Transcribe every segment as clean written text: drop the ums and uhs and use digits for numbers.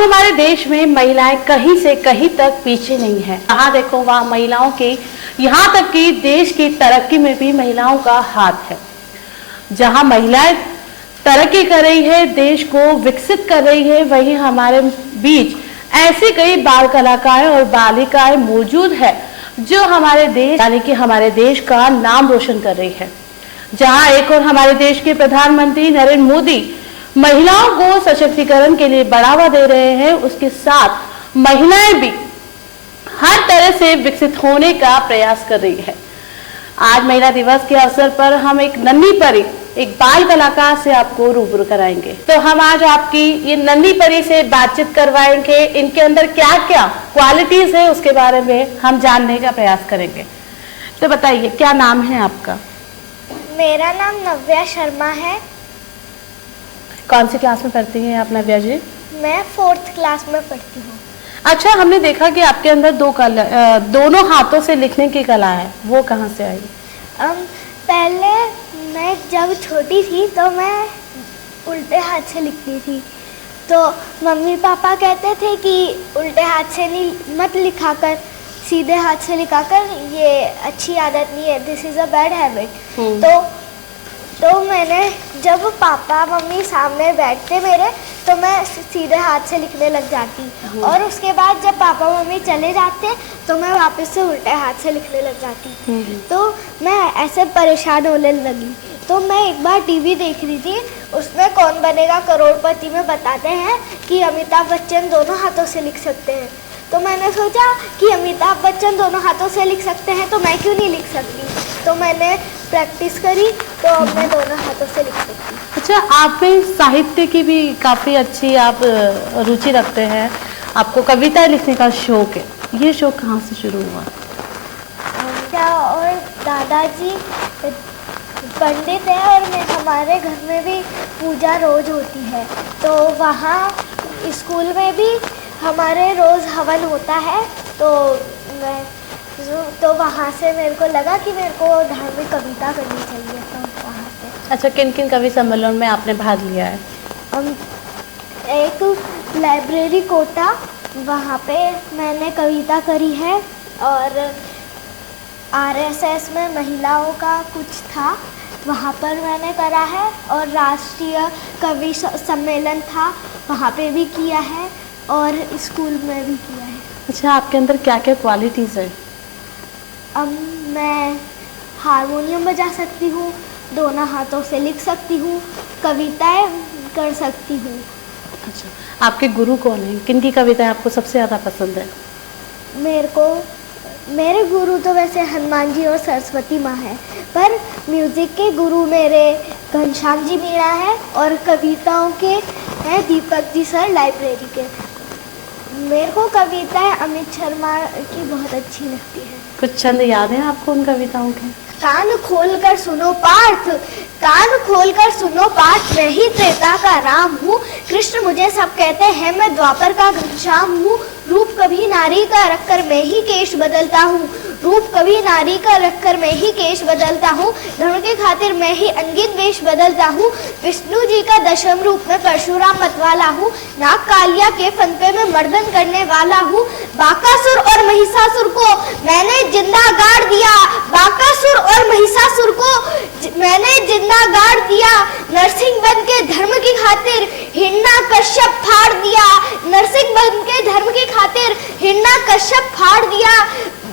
आज हमारे देश में महिलाएं कहीं से कहीं तक पीछे नहीं है। जहाँ देखो वहाँ महिलाओं की, यहाँ तक कि देश की तरक्की में भी महिलाओं का हाथ है। जहाँ महिलाएं तरक्की कर रही है, देश को विकसित कर रही है, वहीं हमारे बीच ऐसे कई बाल कलाकार और बालिकाएं मौजूद है जो हमारे देश यानी कि हमारे देश का नाम रोशन कर रही है। जहां एक और हमारे देश के प्रधानमंत्री नरेंद्र मोदी महिलाओं को सशक्तिकरण के लिए बढ़ावा दे रहे हैं, उसके साथ महिलाएं भी हर तरह से विकसित होने का प्रयास कर रही है। आज महिला दिवस के अवसर पर हम एक नन्ही परी, एक बाल कलाकार से आपको रूबरू कराएंगे। तो हम आज आपकी ये नन्ही परी से बातचीत करवाएंगे। इनके अंदर क्या क्या क्वालिटीज है उसके बारे में हम जानने का प्रयास करेंगे। तो बताइए, क्या नाम है आपका? मेरा नाम नव्या शर्मा है। कौन सी क्लास में पढ़ती हैं आप नव्या जी? मैं 4th क्लास में पढ़ती हूँ। अच्छा, हमने देखा कि आपके अंदर दोनों हाथों से लिखने की कला है, वो कहाँ से आई? पहले मैं जब छोटी थी तो मैं उल्टे हाथ से लिखती थी, तो मम्मी पापा कहते थे कि उल्टे हाथ से नहीं मत लिखा कर, सीधे हाथ से लिखा कर, ये अच्छी आदत नहीं है, this is a bad habit. तो मैंने जब पापा मम्मी सामने बैठते मेरे तो मैं सीधे हाथ से लिखने लग जाती, और उसके बाद जब पापा मम्मी चले जाते तो मैं वापस से उल्टे हाथ से लिखने लग जाती। तो मैं ऐसे परेशान होने लगी। तो मैं एक बार टीवी देख रही थी, उसमें कौन बनेगा करोड़पति में बताते हैं कि अमिताभ बच्चन दोनों हाथों से लिख सकते हैं। तो मैंने सोचा कि अमिताभ बच्चन दोनों हाथों से लिख सकते हैं तो मैं क्यों नहीं लिख सकती। तो मैंने प्रैक्टिस करी तो अब मैं दोनों हाथों से लिख सकती। अच्छा, आप में साहित्य की भी काफ़ी अच्छी आप रुचि रखते हैं, आपको कविता लिखने का शौक है। ये शौक कहाँ से शुरू हुआ? और दादाजी पंडित है और हमारे घर में भी पूजा रोज होती है, तो वहाँ स्कूल में भी हमारे रोज़ हवन होता है। तो वहाँ से मेरे को लगा कि मेरे को धार्मिक कविता करनी चाहिए, तो वहाँ से। अच्छा, किन किन कवि सम्मेलन में आपने भाग लिया है? एक लाइब्रेरी कोटा, वहाँ पे मैंने कविता करी है, और RSS में महिलाओं का कुछ था, वहाँ पर मैंने करा है, और राष्ट्रीय कवि सम्मेलन था, वहाँ पे भी किया है, और स्कूल में भी किया है। अच्छा, आपके अंदर क्या क्या क्वालिटीज़ है? मैं हारमोनियम बजा सकती हूँ, दोनों हाथों से लिख सकती हूँ, कविताएं कर सकती हूँ। अच्छा, आपके गुरु कौन हैं? किन की कविताएं आपको सबसे ज़्यादा पसंद है? मेरे गुरु तो वैसे हनुमान जी और सरस्वती माँ है, पर म्यूज़िक के गुरु मेरे घनश्याम जी मीणा है, और कविताओं के हैं दीपक जी सर लाइब्रेरी के। मेरे को कविताएं अमित शर्मा की बहुत अच्छी लगती है। कुछ छंद याद हैं आपको उन कविताओं के? कान खोल कर सुनो पाठ, कान खोल कर सुनो पाठ, मैं ही त्रेता का राम हूँ, कृष्ण मुझे सब कहते हैं, मैं द्वापर का घनश्याम हूँ, रूप कभी नारी का रखकर मैं ही केश बदलता हूँ, रूप कभी नारी का रखकर मैं ही केश बदलता हूँ, धर्म के खातिर मैं ही अंगित वेश बदलता हूँ, विष्णु जी का दशम रूप में परशुराम मतवाला हूँ, नाग कालिया के फंदे में मर्दन करने वाला हूँ, बाकासुर और महिषासुर को मैंने जिंदा गाड़ दिया, बाकासुर और महिषासुर को मैंने जिंदा गाड़ दिया, नरसिंह बन के धर्म की खातिर हिरण्या कश्यप फाड़ दिया, नरसिंह बन के धर्म की खातिर हिरण्या कश्यप फाड़ दिया,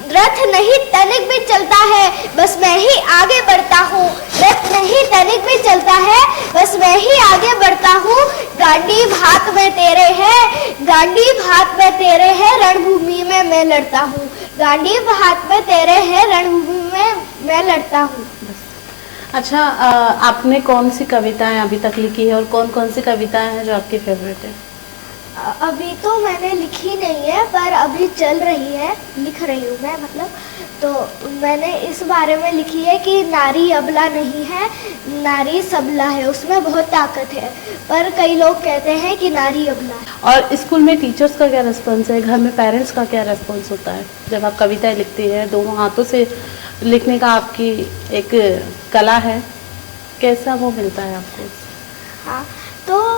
रथ नहीं तनिक भी चलता है बस मैं ही आगे बढ़ता हूँ, रथ नहीं तनिक भी चलता है बस मैं ही आगे बढ़ता हूँ, गांडीव हाथ में तेरे है, गांडीव हाथ में तेरे है, रणभूमि में मैं लड़ता हूँ, गांडीव हाथ में तेरे है, रणभूमि में मैं लड़ता हूँ। अच्छा, आपने कौन सी कविताएं अभी तक लिखी है और कौन कौन सी कविताएं हैं जो आपकी फेवरेट है? अभी तो मैंने लिखी नहीं है, पर अभी चल रही है, लिख रही हूँ मैं, मतलब तो मैंने इस बारे में लिखी है कि नारी अबला नहीं है, नारी सबला है, उसमें बहुत ताकत है, पर कई लोग कहते हैं कि नारी अबला है। और स्कूल में टीचर्स का क्या रिस्पॉन्स है, घर में पेरेंट्स का क्या रिस्पॉन्स होता है जब आप कविताएं लिखती हैं? दोनों हाथों से लिखने का आपकी एक कला है, कैसा वो मिलता है आपको? हाँ, तो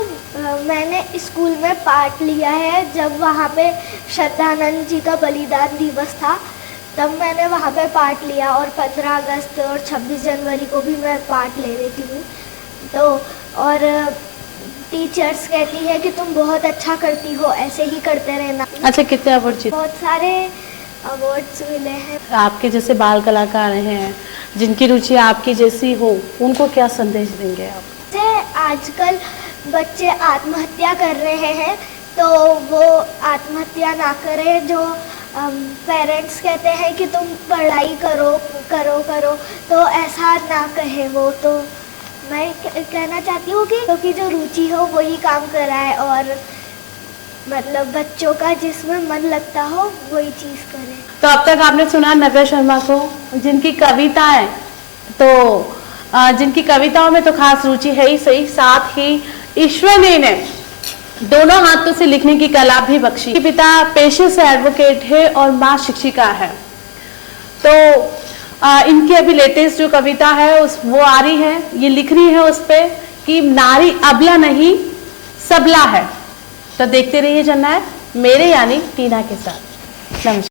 मैंने स्कूल में पार्ट लिया है। जब वहाँ पे श्रद्धानंद जी का बलिदान दिवस था तब मैंने वहाँ पे पार्ट लिया, और 15 अगस्त और 26 जनवरी को भी मैं पार्ट ले रही हूँ। तो और टीचर्स कहती है कि तुम बहुत अच्छा करती हो, ऐसे ही करते रहना। अच्छा, कितने अवार्ड जीते? बहुत सारे अवार्ड्स मिले हैं। आपके जैसे बाल कलाकार हैं जिनकी रुचि आपकी जैसी हो, उनको क्या संदेश देंगे आप? जैसे आजकल बच्चे आत्महत्या कर रहे हैं, तो वो आत्महत्या ना करें। जो पेरेंट्स कहते हैं कि तुम पढ़ाई करो करो करो, तो ऐसा ना कहे वो। तो मैं कहना चाहती हूँ कि क्योंकि जो रुचि हो वही काम कराए, और मतलब बच्चों का जिसमें मन लगता हो वही चीज़ करें। तो अब तक आपने सुना नव्या शर्मा को, जिनकी कविताएं जिनकी कविताओं में तो खास रुचि है ही सही, साथ ही ईश्वर ने इन्हें दोनों हाथों से लिखने की कला भी बख्शी। पिता पेशे से एडवोकेट है और माँ शिक्षिका है। तो इनकी अभी लेटेस्ट जो कविता है वो आ रही है, ये लिख रही है उस पे कि नारी अबला नहीं सबला है। तो देखते रहिए जननायक मेरे यानी टीना के साथ। नमस्कार।